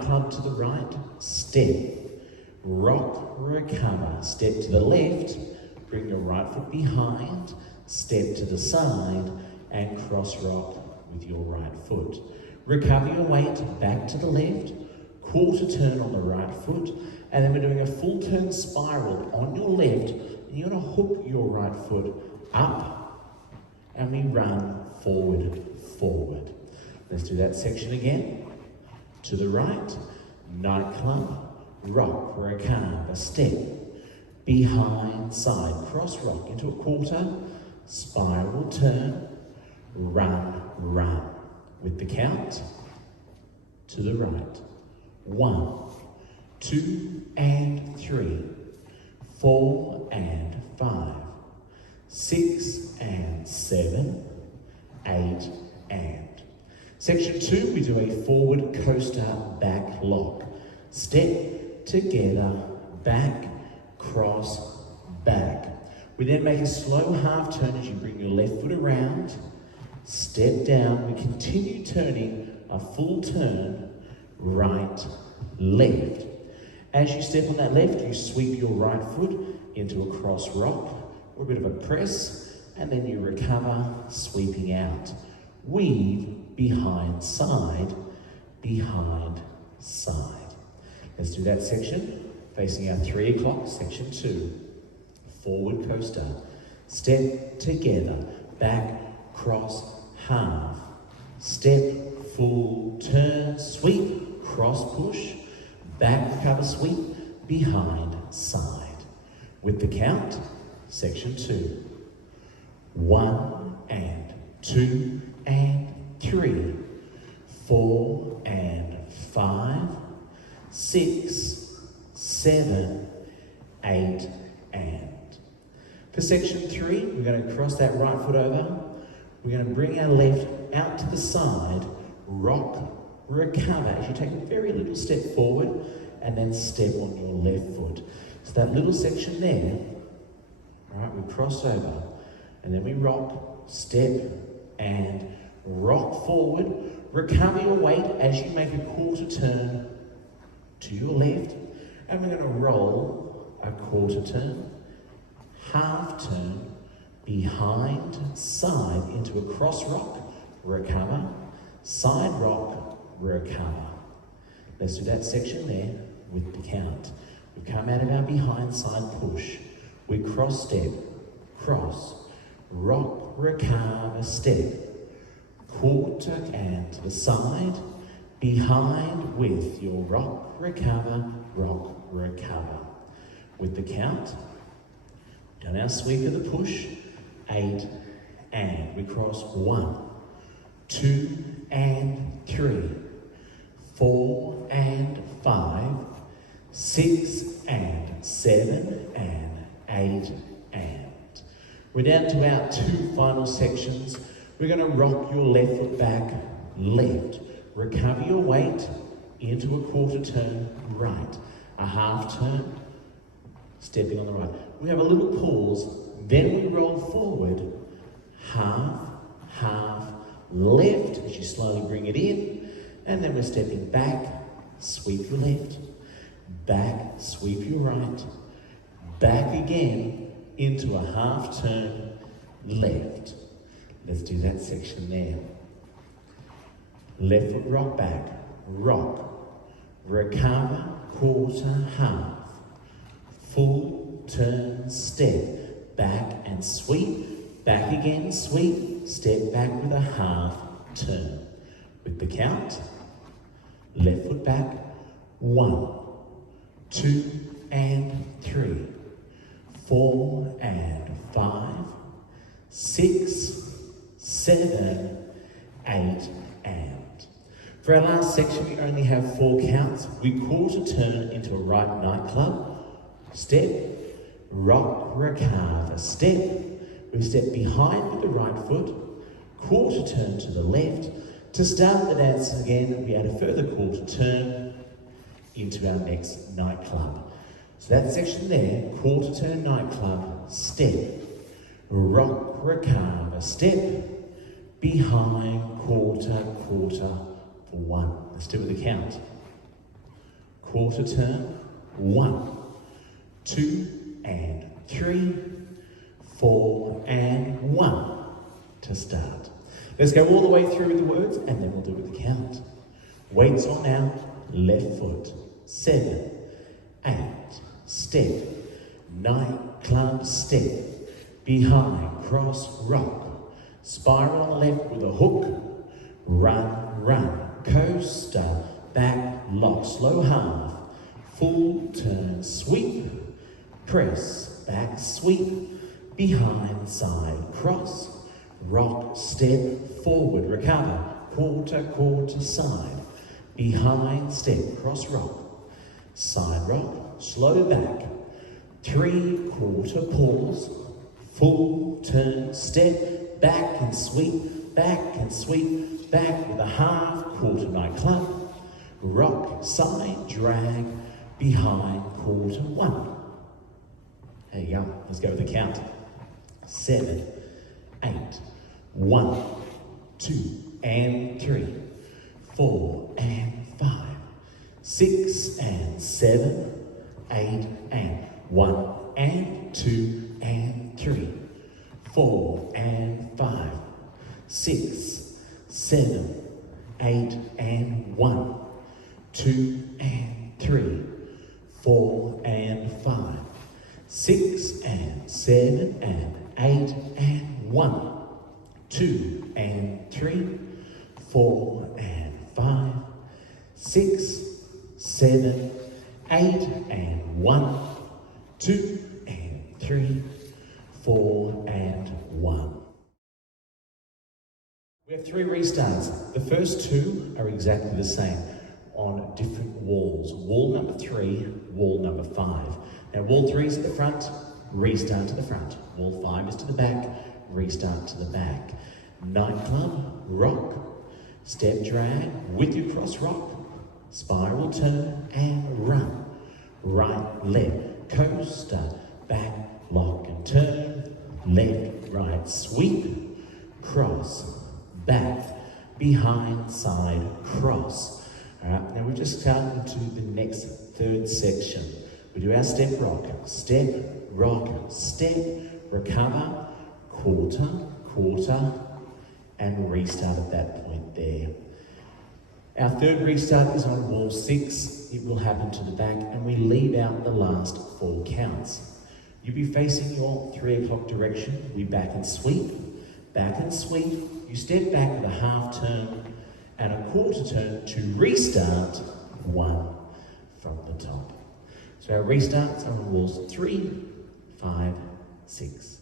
nightclub to the right, step, rock, recover, step to the left, bring your right foot behind, step to the side, and cross rock with your right foot. Recover your weight back to the left, quarter turn on the right foot, and then we're doing a full turn spiral on your left, and you're going to hook your right foot up, and we run forward, forward. Let's do that section again. To the right, nightclub, rock, recover, step, behind, side, cross rock into a quarter, spiral turn, run, run. With the count, to the right. 1, 2, and 3, 4, and 5, 6, and 7, 8, and. Section 2, we do a forward coaster back lock. Step, together, back, cross, back. We then make a slow half turn as you bring your left foot around, step down. We continue turning a full turn, right, left. As you step on that left, you sweep your right foot into a cross rock, or a bit of a press, and then you recover, sweeping out. Weave, behind, side, side. Let's do that section, facing our 3 o'clock, section 2. Forward coaster, step, together, back, cross, half, step, full, turn, sweep, cross, push, back, recover, sweep, behind, side. With the count, section 2. 1, and 2, and 3, 4, and 5, 6, 7, 8, and. For section 3, we're going to cross that right foot over. We're going to bring our left out to the side, rock, recover as you take a very little step forward and then step on your left foot. So that little section there, all right, we cross over and then we rock, step, and rock forward. Recover your weight as you make a quarter turn to your left, and we're going to roll a quarter turn, half turn, behind, side into a cross rock, recover, side rock, recover. Let's do that section there with the count. We come out of our behind side push. We cross step, cross, rock, recover, step, quarter and to the side, behind with your rock, recover, with the count. Done our sweep of the push, 8, and we cross 1, 2, and 3, 4, and 5, 6, and 7, and 8, and. We're down to our 2 final sections. We're going to rock your left foot back, left. Recover your weight into a quarter turn, right. A half turn, stepping on the right. We have a little pause, then we roll forward, half, left, as you slowly bring it in, and then we're stepping back, sweep your left, back, sweep your right, back again into a half turn, left. Let's do that section there. Left foot rock back, rock, recover, quarter, half, full turn, step, back and sweep, back again, sweep, step back with a half turn. With the count, left foot back, 1, 2, and 3, 4, and 5, 6, 7, 8, and. For our last section, we only have 4 counts. We quarter turn into a right nightclub, step, rock, recover, step. We step behind with the right foot, quarter turn to the left. To start the dance again, we add a further quarter turn into our next nightclub. So that section there, quarter turn nightclub, step, rock, recover, step, behind, quarter, for 1. Let's do it with the count. quarter turn, 1, 2 and 3, 4 and 1 to start. Let's go all the way through the words and then we'll do it with the count. Weights on our left foot, 7, 8, step, nightclub step, behind, cross, rock, spiral on the left with a hook, run, run, coaster, back, lock, slow half, full turn, sweep, press, back, sweep, behind, side, cross, rock, step, forward, recover, quarter, quarter, side, behind, step, cross, rock, side rock, slow back, 3/4 pause, full turn, step, back and sweep, back and sweep, back with a half, quarter nightclub, rock, side, drag, behind, quarter, 1. There you go, let's go with the count. 7, 8, 1, 2 and 3, 4 and 5, 6 and 7, 8 and 1 and 2 and 3, 4 and 5, 6, 7, 8 and 1, 2 and 3, 4 and 5, 6 and 7 and 8 and 1, 2 and 3, 4 and 5, 6, 7, 8 and 1, 2 and 3, 4 and 1. We have 3 restarts. The first 2 are exactly the same on different walls. Wall number 3, wall number 5. Now wall 3 is at the front, restart to the front. Wall 5 is to the back, restart to the back. Nightclub, rock, step drag, with your cross rock, spiral turn and run. Right, left, coaster, back, lock and turn, left, right, sweep, cross, back, behind, side, cross. All right, now we're just starting to the next 3rd section. We do our step, rock, step, recover, quarter, quarter, and restart at that point there. Our 3rd restart is on wall 6. It will happen to the back and we leave out the last 4 counts. You'll be facing your 3 o'clock direction. We back and sweep, you step back with a half turn and a quarter turn to restart 1 from the top. So our restarts are on walls 3, 5, 6,